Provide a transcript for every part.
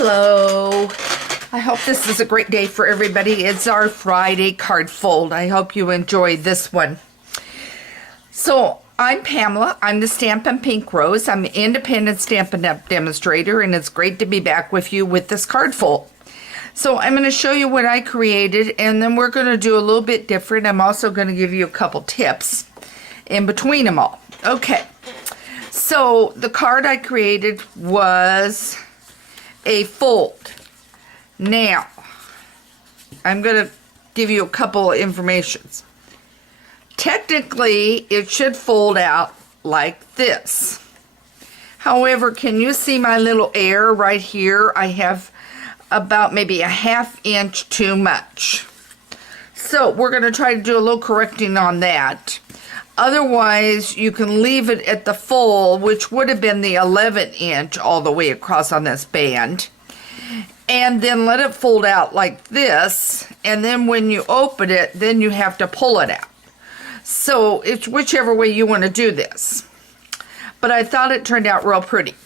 Hello. I hope this is a great day for everybody. It's our Friday card fold. I hope you enjoy this one. So I'm Pamela. I'm the Stampin' Pink Rose. I'm an independent Stampin' Up! Demonstrator, and it's great to be back with you with this card fold. So I'm going to show you what I created, and then we're going to do a little bit different. I'm also going to give you a couple tips in between them all. Okay. So the card I created was a fold. Now, I'm going to give you a couple of informations. Technically, it should fold out like this. However, can you see my little error right here? I have about maybe a ½ inch too much. So we're going to try to do a little correcting on that. Otherwise, you can leave it at the full, which would have been the 11 inch all the way across on this band. And then let it fold out like this. And then when you open it, then you have to pull it out. So it's whichever way you want to do this. But I thought it turned out real pretty.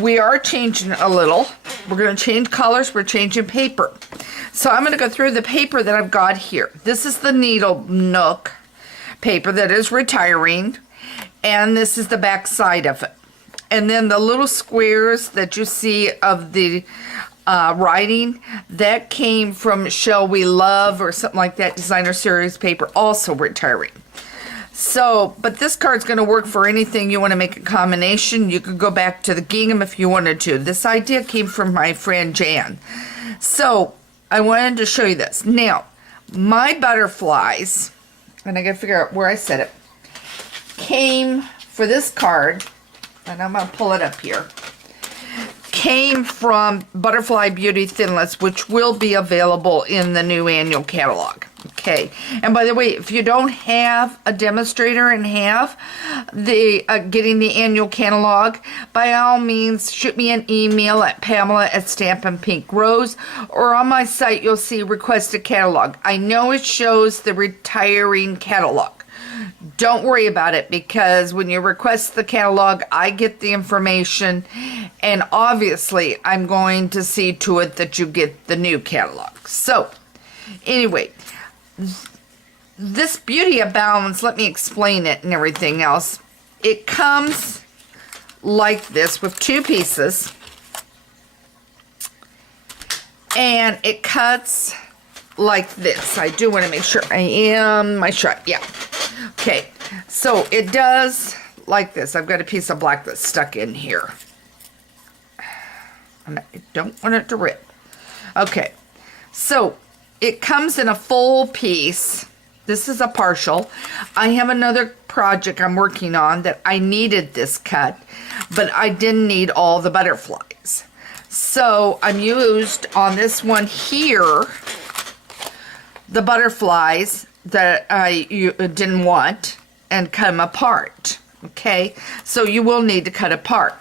We are changing a little. We're going to change colors. We're changing paper. So I'm going to go through the paper that I've got here. This is the Needle Nook paper that is retiring, and this is the back side of it. And then the little squares that you see of the writing, that came from Shall We Love or something like that, designer series paper, also retiring. So, but this card's going to work for anything you want to make a combination. You could go back to the gingham if you wanted to. This idea came from my friend Jan. So I wanted to show you this. Now, my butterflies, and I got to figure out where I set it, came for this card, and I'm going to pull it up here, came from Butterfly Beauty Thinlits, which will be available in the new annual catalog. Okay, and by the way, if you don't have a demonstrator and have the getting the annual catalog, by all means, shoot me an email at Pamela@StampinPinkRose, or on my site you'll see request a catalog. I know it shows the retiring catalog. Don't worry about it, because when you request the catalog, I get the information, and obviously I'm going to see to it that you get the new catalog. So, anyway, this Beauty of Balance, let me explain it and everything else. It comes like this with two pieces, and it cuts like this. I do want to make sure I am my shot. Yeah. Okay, so it does like this. I've got a piece of black that's stuck in here, and I don't want it to rip. Okay, so it comes in a full piece. This is a partial. I have another project I'm working on that I needed this cut, but I didn't need all the butterflies. So I'm used on this one here the butterflies that I didn't want and cut them apart. Okay, so you will need to cut apart.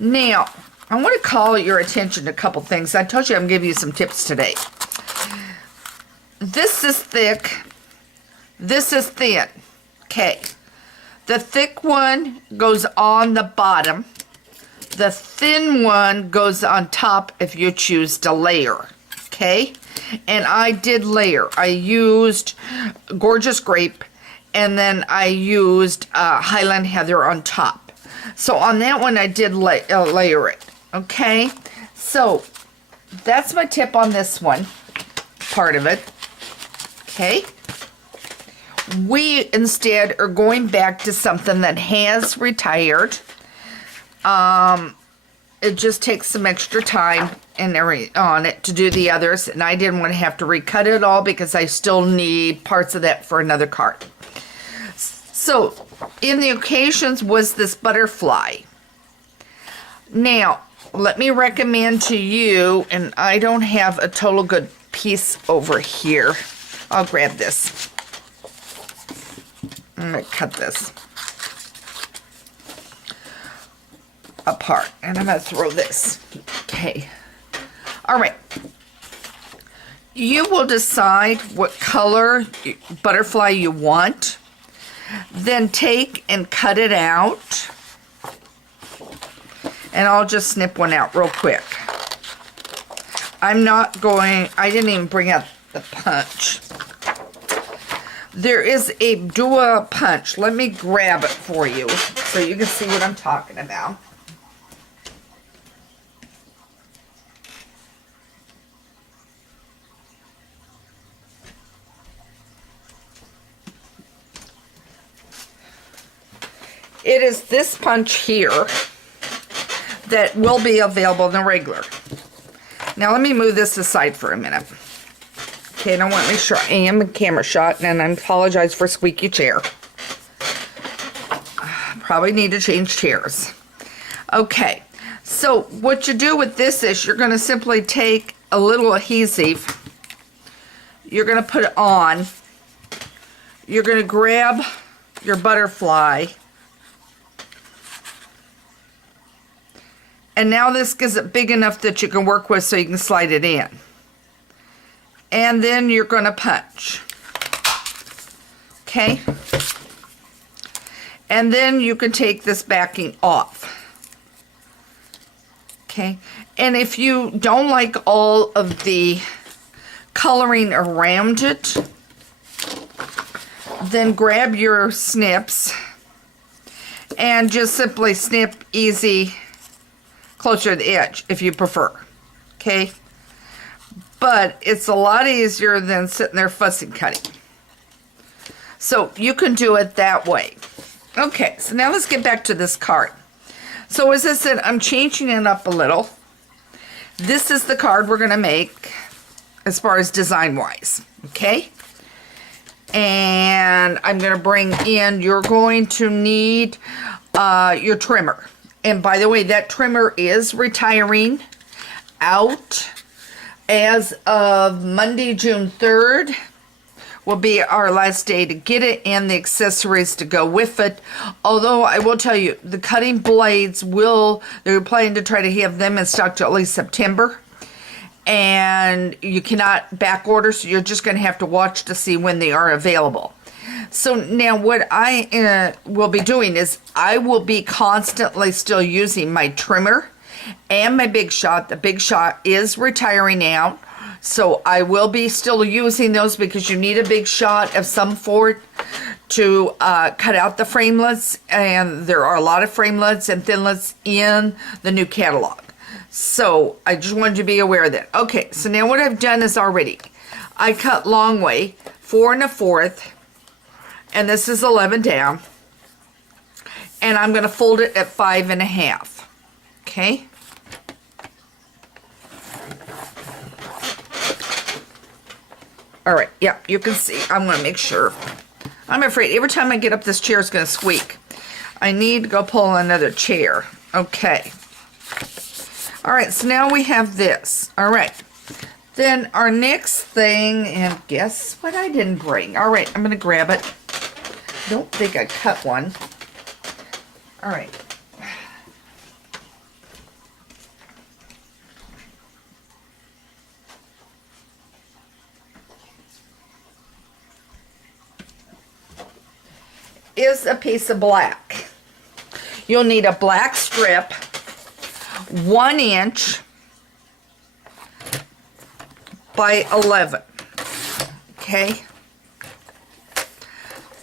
Now, I want to call your attention to a couple things. I told you I'm going to give you some tips today. This is thick. This is thin. Okay, the thick one goes on the bottom. The thin one goes on top if you choose to layer. Okay, and I did layer. I used Gorgeous Grape, and then I used Highland Heather on top. So on that one, I did layer it. Okay, so that's my tip on this one, part of it. Okay, we instead are going back to something that has retired. It just takes some extra time and on it to do the others, and I didn't want to have to recut it all because I still need parts of that for another card. So in the occasions was this butterfly. Now let me recommend to you, and I don't have a total good piece over here. I'll grab this. I'm going to cut this apart, and I'm going to throw this. Okay. All right. You will decide what color butterfly you want. Then take and cut it out. And I'll just snip one out real quick. I didn't even bring out the punch. There is a Dua punch. Let me grab it for you so you can see what I'm talking about. It is this punch here that will be available in the regular. Now let me move this aside for a minute. Okay, and I want to make sure I am in camera shot, and I apologize for squeaky chair. Probably need to change chairs. Okay, so what you do with this is you're going to simply take a little adhesive. You're going to put it on. You're going to grab your butterfly. And now this gives it big enough that you can work with so you can slide it in. And then you're going to punch. Okay? And then you can take this backing off. Okay? And if you don't like all of the coloring around it, then grab your snips and just simply snip easy closer to the edge if you prefer. Okay? But it's a lot easier than sitting there fussing cutting. So you can do it that way. Okay, so now let's get back to this card. So as I said, I'm changing it up a little. This is the card we're going to make as far as design-wise. Okay? And I'm going to bring in, you're going to need your trimmer. And by the way, that trimmer is retiring out as of Monday, June 3rd. Will be our last day to get it and the accessories to go with it. Although I will tell you, the cutting blades they're planning to try to have them in stock till at least September. And you cannot back order, so you're just going to have to watch to see when they are available. So now what I will be doing is I will be constantly still using my trimmer and my Big Shot. The Big Shot is retiring out, so I will be still using those because you need a Big Shot of some sort to cut out the framelets, and there are a lot of framelets and thinlets in the new catalog. So I just wanted you to be aware of that. Okay, so now what I've done is I cut long way, 4 1/4. And this is 11 down. And I'm going to fold it at 5 1/2. Okay? Alright, yeah, you can see. I'm going to make sure. I'm afraid every time I get up, this chair is going to squeak. I need to go pull another chair. Okay. Alright, so now we have this. Alright. Then our next thing, and guess what I didn't bring? Alright, I'm going to grab it. Don't think I cut one. All right. Is a piece of black. You'll need a black strip, 1 inch by 11. Okay.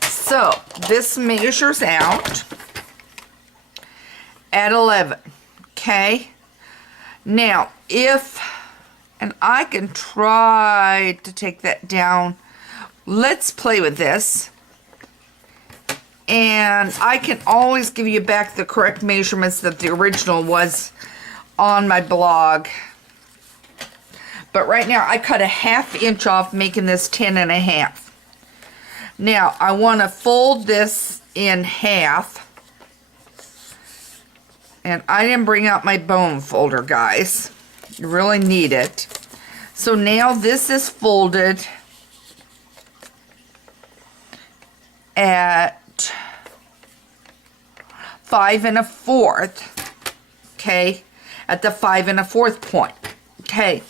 So, this measures out at 11, okay? Now, and I can try to take that down. Let's play with this. And I can always give you back the correct measurements that the original was on my blog. But right now, I cut a 1/2 inch off, making this 10 1/2. Now, I want to fold this in half. And I didn't bring out my bone folder, guys. You really need it. So now this is folded at 5 1/4. Okay? At the 5 1/4 point. Okay.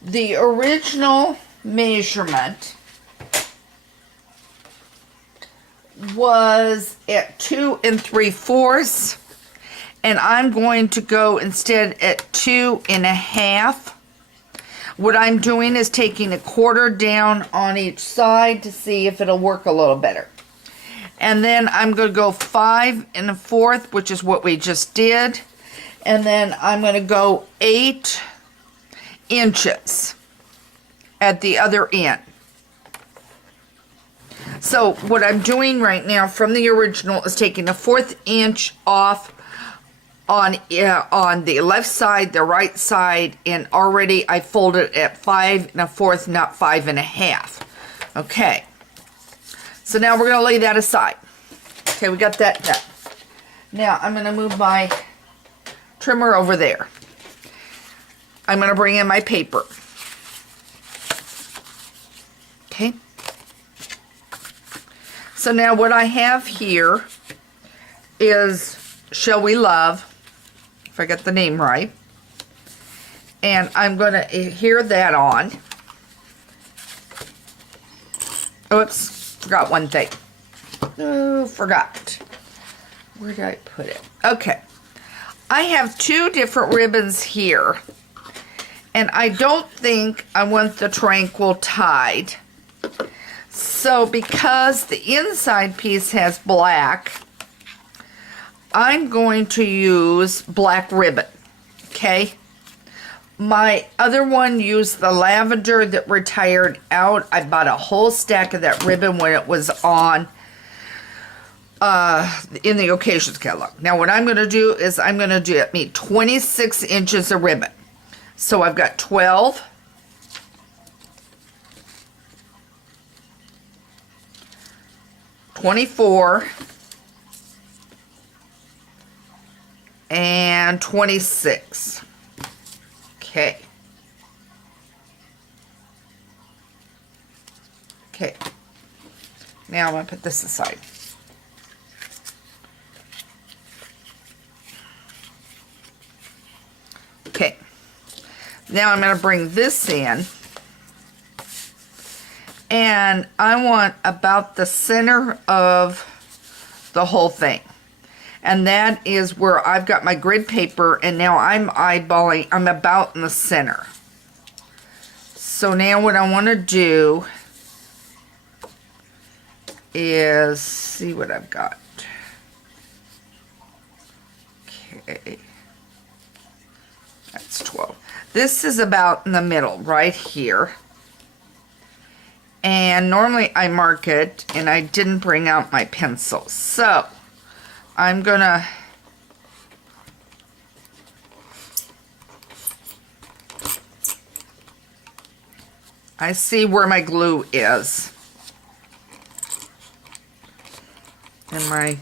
The original measurement was at 2 3/4, and I'm going to go instead at 2 1/2, What I'm doing is taking a quarter down on each side to see if it'll work a little better. And then I'm going to go 5 1/4, which is what we just did. And then I'm going to go 8 inches at the other end. So what I'm doing right now from the original is taking a 1/4 inch off on the left side, the right side, and already I folded it at 5 1/4, not 5 1/2. Okay. So now we're going to lay that aside. Okay, we got that done. Now I'm going to move my trimmer over there. I'm going to bring in my paper. Okay. So now what I have here is Shall We Love, if I get the name right. And I'm going to adhere that on. Oops, forgot one thing. Oh, forgot. Where did I put it? Okay. I have 2 different ribbons here. And I don't think I want the Tranquil tied. So because the inside piece has black, I'm going to use black ribbon. Okay? My other one used the lavender that retired out. I bought a whole stack of that ribbon when it was on in the Occasions catalog. Now what I'm going to do is I'm going to do it me 26 inches of ribbon. So I've got 12, 24, and 26. Okay. Okay. Now I'm going to put this aside. Okay. Now I'm going to bring this in. And I want about the center of the whole thing. And that is where I've got my grid paper, and now I'm eyeballing, I'm about in the center. So now what I want to do is see what I've got. Okay. That's 12. This is about in the middle, right here. And normally I mark it, and I didn't bring out my pencil. So I'm gonna I see where my glue is. And my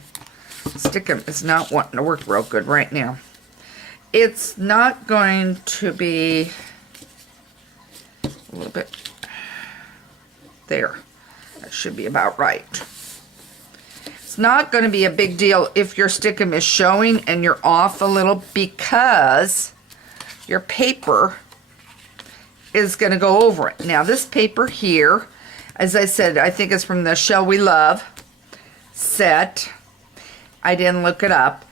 Stickum is not wanting to work real good right now. It's not going to be a little bit there. That should be about right. It's not going to be a big deal if your Stickum is showing and you're off a little, because your paper is going to go over it. Now this paper here, as I said, I think it's from the Shall We Love set. I didn't look it up,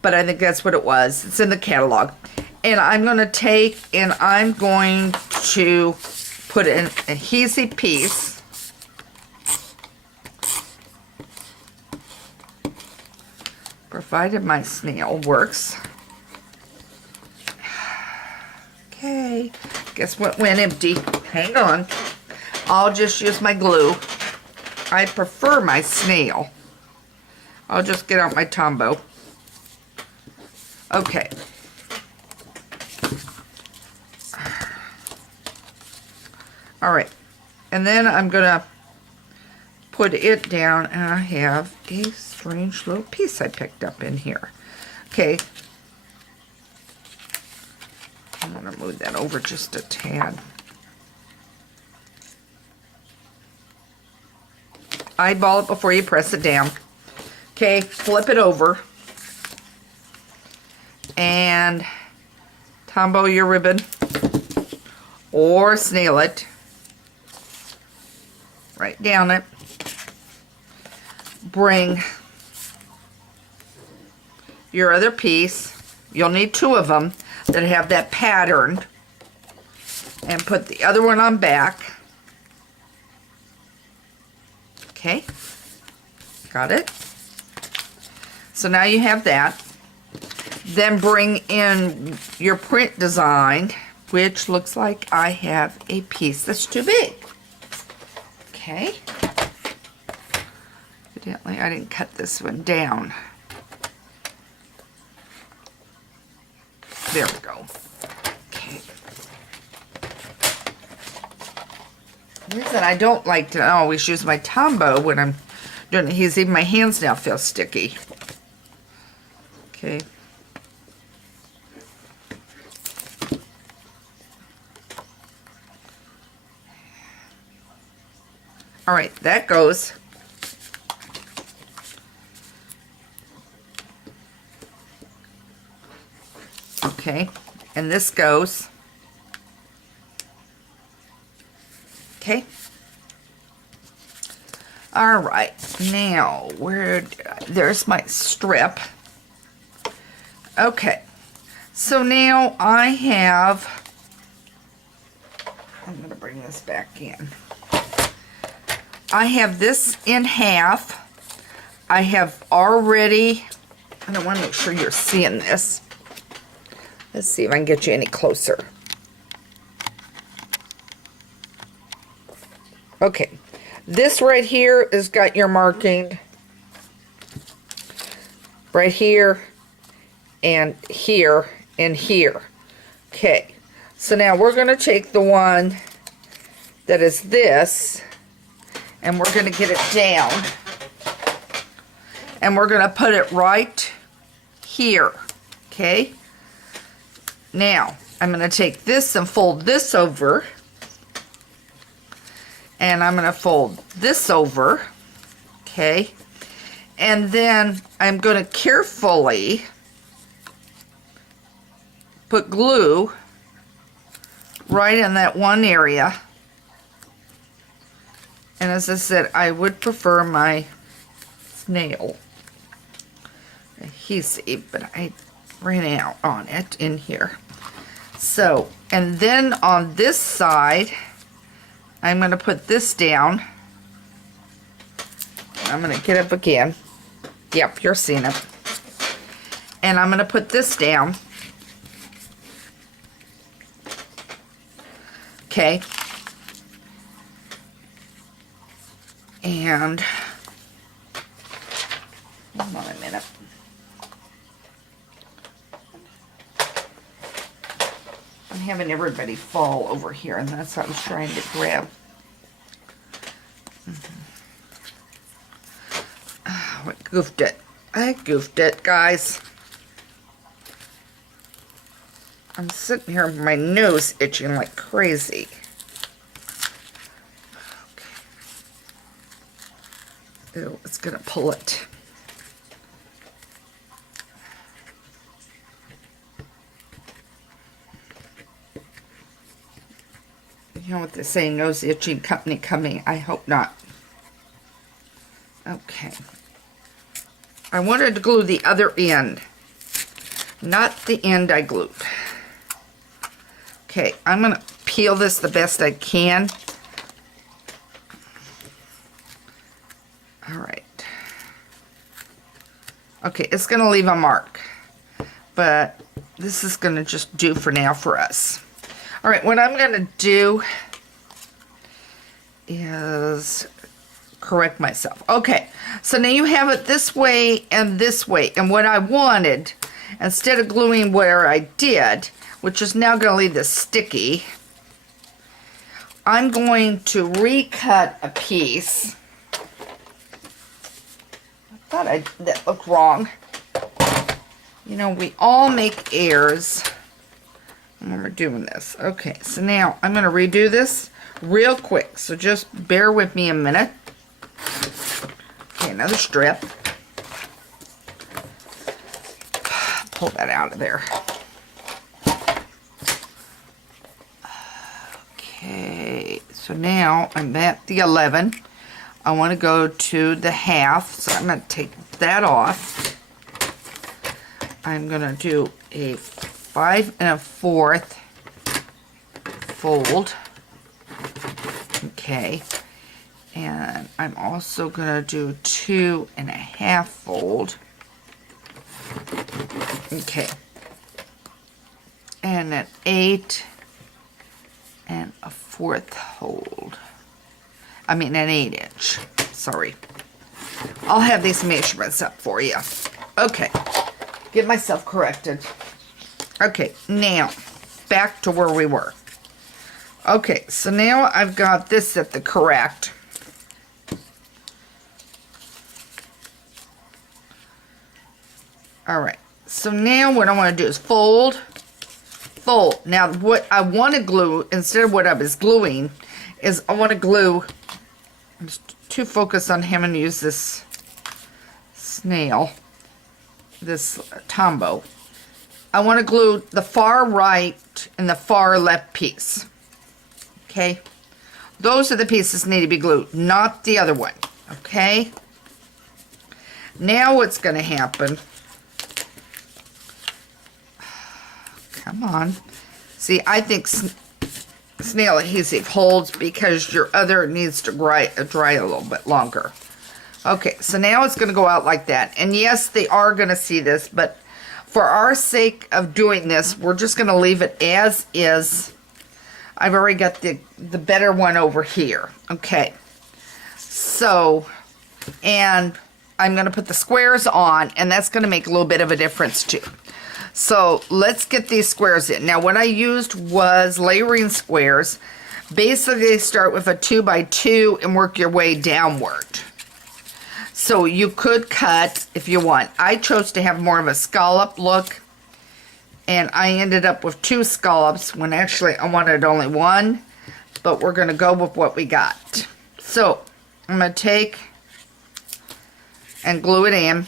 but I think that's what it was. It's in the catalog. And I'm going to take and I'm going to put an adhesive piece provided my snail works. Okay, guess what went empty? Hang on. I'll just use my glue. I prefer my snail. I'll just get out my Tombow. Okay. All right. And then I'm going to put it down, and I have a strange little piece I picked up in here. Okay. I'm going to move that over just a tad. Eyeball it before you press it down. Okay, flip it over. And Tombow your ribbon. Or snail it. Right down it. Bring your other piece. You'll need 2 of them that have that pattern. and put the other one on back. Okay, got it. So now you have that. Then bring in your print design, which looks like I have a piece that's too big. Okay. Evidently I didn't cut this one down. There we go. Okay. The reason I don't like to always use my Tombow when I'm doing it is even my hands now feel sticky. Okay. All right, that goes. Okay, and this goes. Okay. All right, now there's my strip. Okay, so now I have, I'm going to bring this back in. I have this in half. I have already, and I want to make sure you're seeing this. Let's see if I can get you any closer. Okay, this right here has got your marking right here and here and here. Okay, so now we're going to take the one that is this, and we're going to get it down, and we're going to put it right here. Okay, now I'm going to take this and fold this over, and I'm going to fold this over. Okay, and then I'm going to carefully put glue right in that one area. And as I said, I would prefer my snail adhesive, but I ran out on it in here. So, and then on this side, I'm going to put this down. I'm going to get up again. Yep, you're seeing it. And I'm going to put this down. Okay. And hold on a minute. I'm having everybody fall over here, and that's what I was trying to grab. Oh, I goofed it. I goofed it, guys. I'm sitting here with my nose itching like crazy. Ew, it's gonna pull it. You know what they say, nose itching company coming. I hope not. Okay. I wanted to glue the other end, not the end I glued. Okay, I'm gonna peel this the best I can. All right. Okay, it's going to leave a mark, but this is going to just do for now for us. All right, what I'm going to do is correct myself. Okay, so now you have it this way and this way, and what I wanted, instead of gluing where I did, which is now going to leave this sticky, I'm going to recut a piece. Thought that looked wrong. You know, we all make errors when we're doing this. Okay, so now I'm going to redo this real quick. So just bear with me a minute. Okay, another strip. Pull that out of there. Okay, so now I'm at the 11. I want to go to the half, so I'm going to take that off. I'm going to do a 5 1/4, fold. Okay. And I'm also going to do 2.5 fold. Okay. And an 8 and a 1/4 fold. I mean an 8-inch. Sorry. I'll have these measurements up for you. Okay. Get myself corrected. Okay, now back to where we were. Okay, so now I've got this at the correct. All right, so now what I want to do is fold, fold. Now what I want to glue, instead of what I was gluing, is I want to glue, I'm just too focused on having to use this snail, this Tombow. I want to glue the far right and the far left piece. Okay? Those are the pieces that need to be glued, not the other one. Okay? Now what's going to happen... Come on. See, I think snail adhesive holds because your other needs to dry a little bit longer. Okay, so now it's going to go out like that. And yes, they are going to see this, but for our sake of doing this, we're just going to leave it as is. I've already got the better one over here. Okay. So, and I'm going to put the squares on, and that's going to make a little bit of a difference too. So let's get these squares in. Now what I used was layering squares. Basically start with a 2x2 and work your way downward. So you could cut if you want. I chose to have more of a scallop look, and I ended up with 2 scallops when actually I wanted only 1, but we're going to go with what we got. So I'm going to take and glue it in.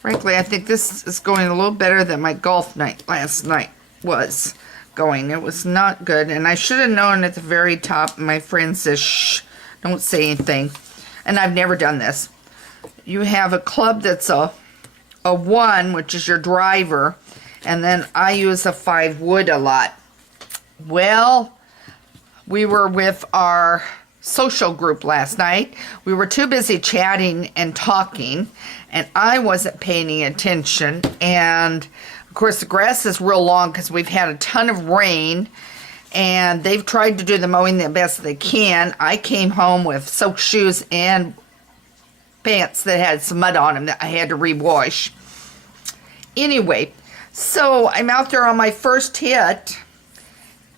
Frankly, I think this is going a little better than my golf night last night was going. It was not good, and I should have known at the very top. My friend says, shh, don't say anything. And I've never done this. You have a club that's a 1, which is your driver, and then I use a 5 wood a lot. Well, we were with our social group last night. We were too busy chatting and talking, and I wasn't paying attention. And of course the grass is real long because we've had a ton of rain, and they've tried to do the mowing the best they can. I came home with soaked shoes and pants that had some mud on them that I had to rewash. Anyway, so I'm out there on my first hit,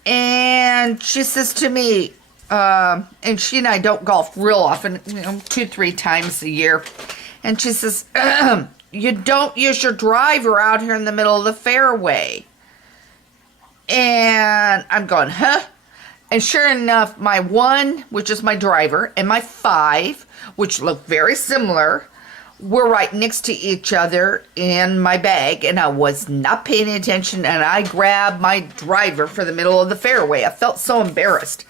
and she says to me, and she and I don't golf real often, 2-3 times a year. And she says, you don't use your driver out here in the middle of the fairway. And I'm going, huh? And sure enough, my 1, which is my driver, and my 5, which look very similar, were right next to each other in my bag. And I was not paying attention, and I grabbed my driver for the middle of the fairway. I felt so embarrassed.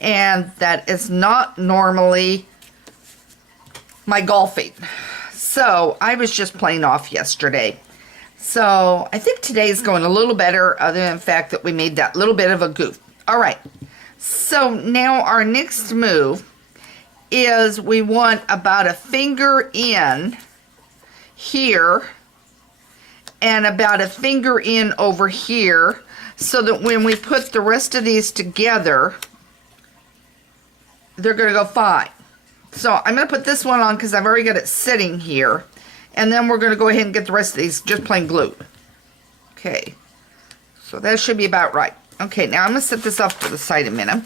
And that is not normally my golfing. So I was just playing off yesterday. So I think today's going a little better, other than the fact that we made that little bit of a goof. All right. So now our next move is we want about a finger in here and about a finger in over here, so that when we put the rest of these together, they're going to go fine. So I'm going to put this one on because I've already got it sitting here. And then we're going to go ahead and get the rest of these just plain glued. Okay. So that should be about right. Okay, now I'm going to set this off to the side a minute.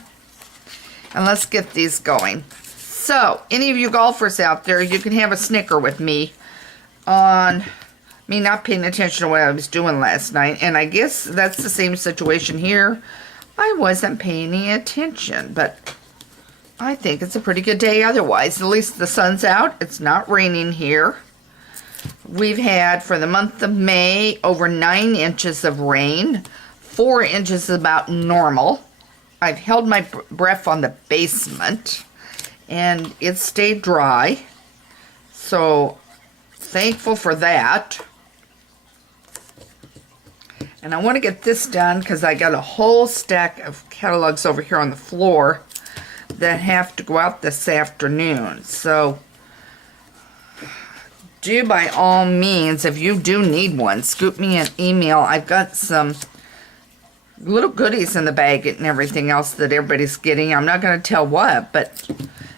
And let's get these going. So, any of you golfers out there, you can have a snicker with me on me not paying attention to what I was doing last night. And I guess that's the same situation here. I wasn't paying any attention, but I think it's a pretty good day otherwise. At least the sun's out. It's not raining here. We've had, for the month of May, over 9 inches of rain. 4 inches is about normal. I've held my breath on the basement, and it stayed dry. So, thankful for that. And I want to get this done because I got a whole stack of catalogs over here on the floor that have to go out this afternoon. So do by all means, if you do need one, scoop me an email. I've got some little goodies in the bag and everything else that everybody's getting. I'm not going to tell what, but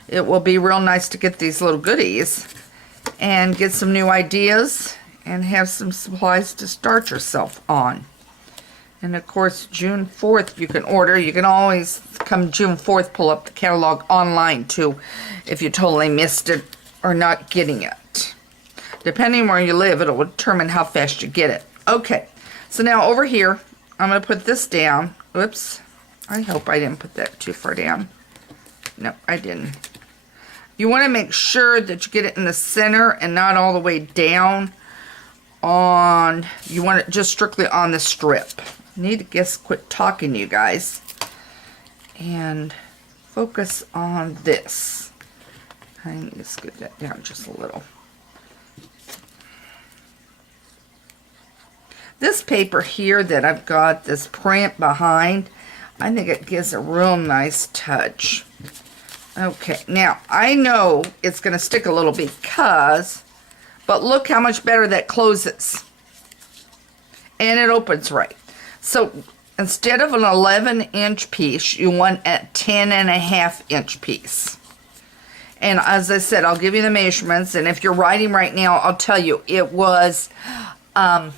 it will be real nice to get these little goodies and get some new ideas and have some supplies to start yourself on. And of course, June 4th you can order. You can always come June 4th pull up the catalog online too if you totally missed it or not getting it. Depending where you live, it'll determine how fast you get it. Okay, so now over here, I'm going to put this down. Oops, I hope I didn't put that too far down. No, I didn't. You want to make sure that you get it in the center and not all the way down on, you want it just strictly on the strip. Need to just quit talking to you guys and focus on this. I need to scoot that down just a little. This paper here that I've got this print behind, I think it gives a real nice touch. Okay, now I know it's going to stick a little because, but look how much better that closes. And it opens right. So instead of an 11-inch piece, you want a 10.5-inch piece. And as I said, I'll give you the measurements. And if you're writing right now, I'll tell you it was 5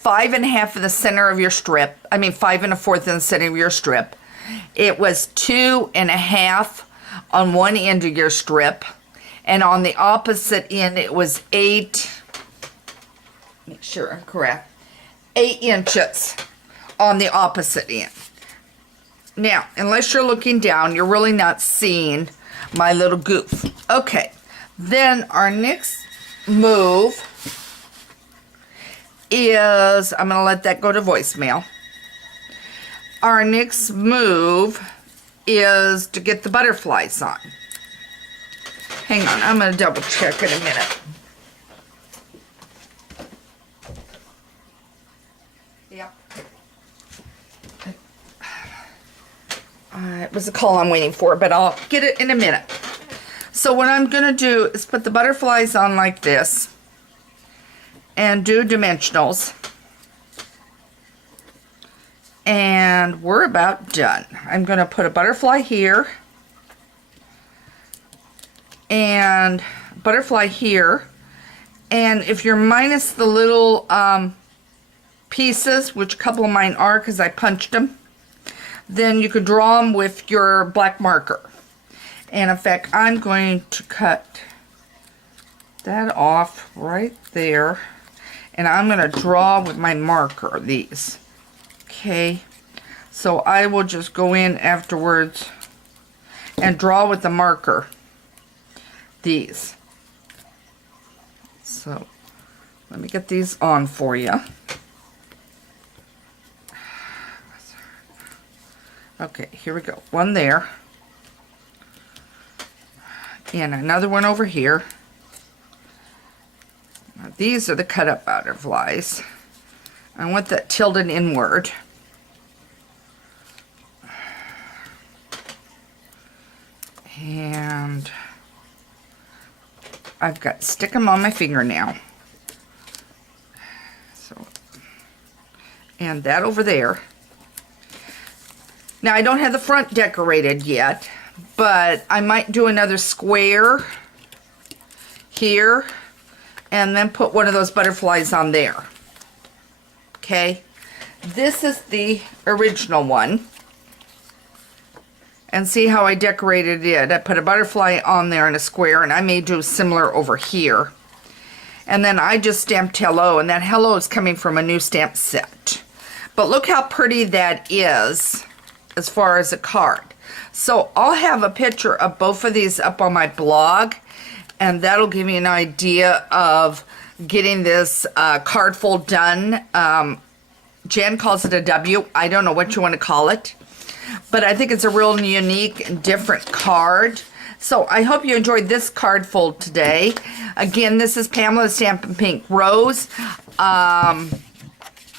1/2 in the center of your strip. I mean 5 1/4 in the center of your strip. It was 2 1/2 on one end of your strip, and on the opposite end it was 8. Make sure I'm correct. 8 inches on the opposite end. Now, unless you're looking down, you're really not seeing my little goof. Okay, then our next move is, I'm going to let that go to voicemail. Our next move is to get the butterflies on. Hang on, I'm going to double check in a minute. Yep. It was a call I'm waiting for, but I'll get it in a minute. So what I'm going to do is put the butterflies on like this and do dimensionals. And we're about done. I'm going to put a butterfly here and butterfly here. And if you're minus the little pieces, which a couple of mine are because I punched them, then you could draw them with your black marker. And in fact, I'm going to cut that off right there. And I'm going to draw with my marker these. Okay, so I will just go in afterwards and draw with the marker these. So let me get these on for you. Okay, here we go. One there. And another one over here. Now, these are the cut up butterflies. I want that tilted inward. And I've got stick them on my finger now. So, and that over there. Now I don't have the front decorated yet, but I might do another square here and then put one of those butterflies on there. Okay, this is the original one. And see how I decorated it. I put a butterfly on there in a square, and I may do similar over here. And then I just stamped hello, and that hello is coming from a new stamp set. But look how pretty that is as far as a card. So I'll have a picture of both of these up on my blog, and that'll give you an idea of getting this card fold done. Jen calls it a W. I don't know what you want to call it. But I think it's a real unique and different card. So I hope you enjoyed this card fold today. Again, this is Pamela Stampin' Pink Rose.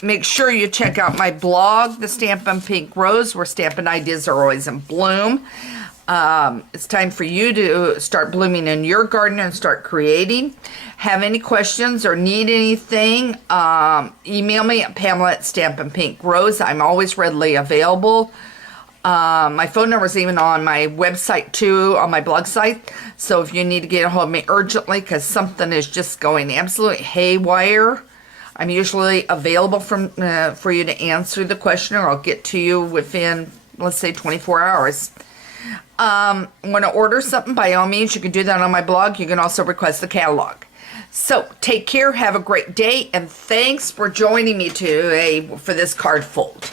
make sure you check out my blog, The Stampin' Pink Rose, where stampin' ideas are always in bloom. It's time for you to start blooming in your garden and start creating. Have any questions or need anything, email me at Pamela@StampinPinkRose. I'm always readily available. My phone number is even on my website too, on my blog site. So if you need to get a hold of me urgently because something is just going absolutely haywire, I'm usually available for you to answer the question, or I'll get to you within, let's say, 24 hours. Want to order something, by all means, you can do that on my blog. You can also request the catalog. So take care, have a great day, and thanks for joining me today for this card fold.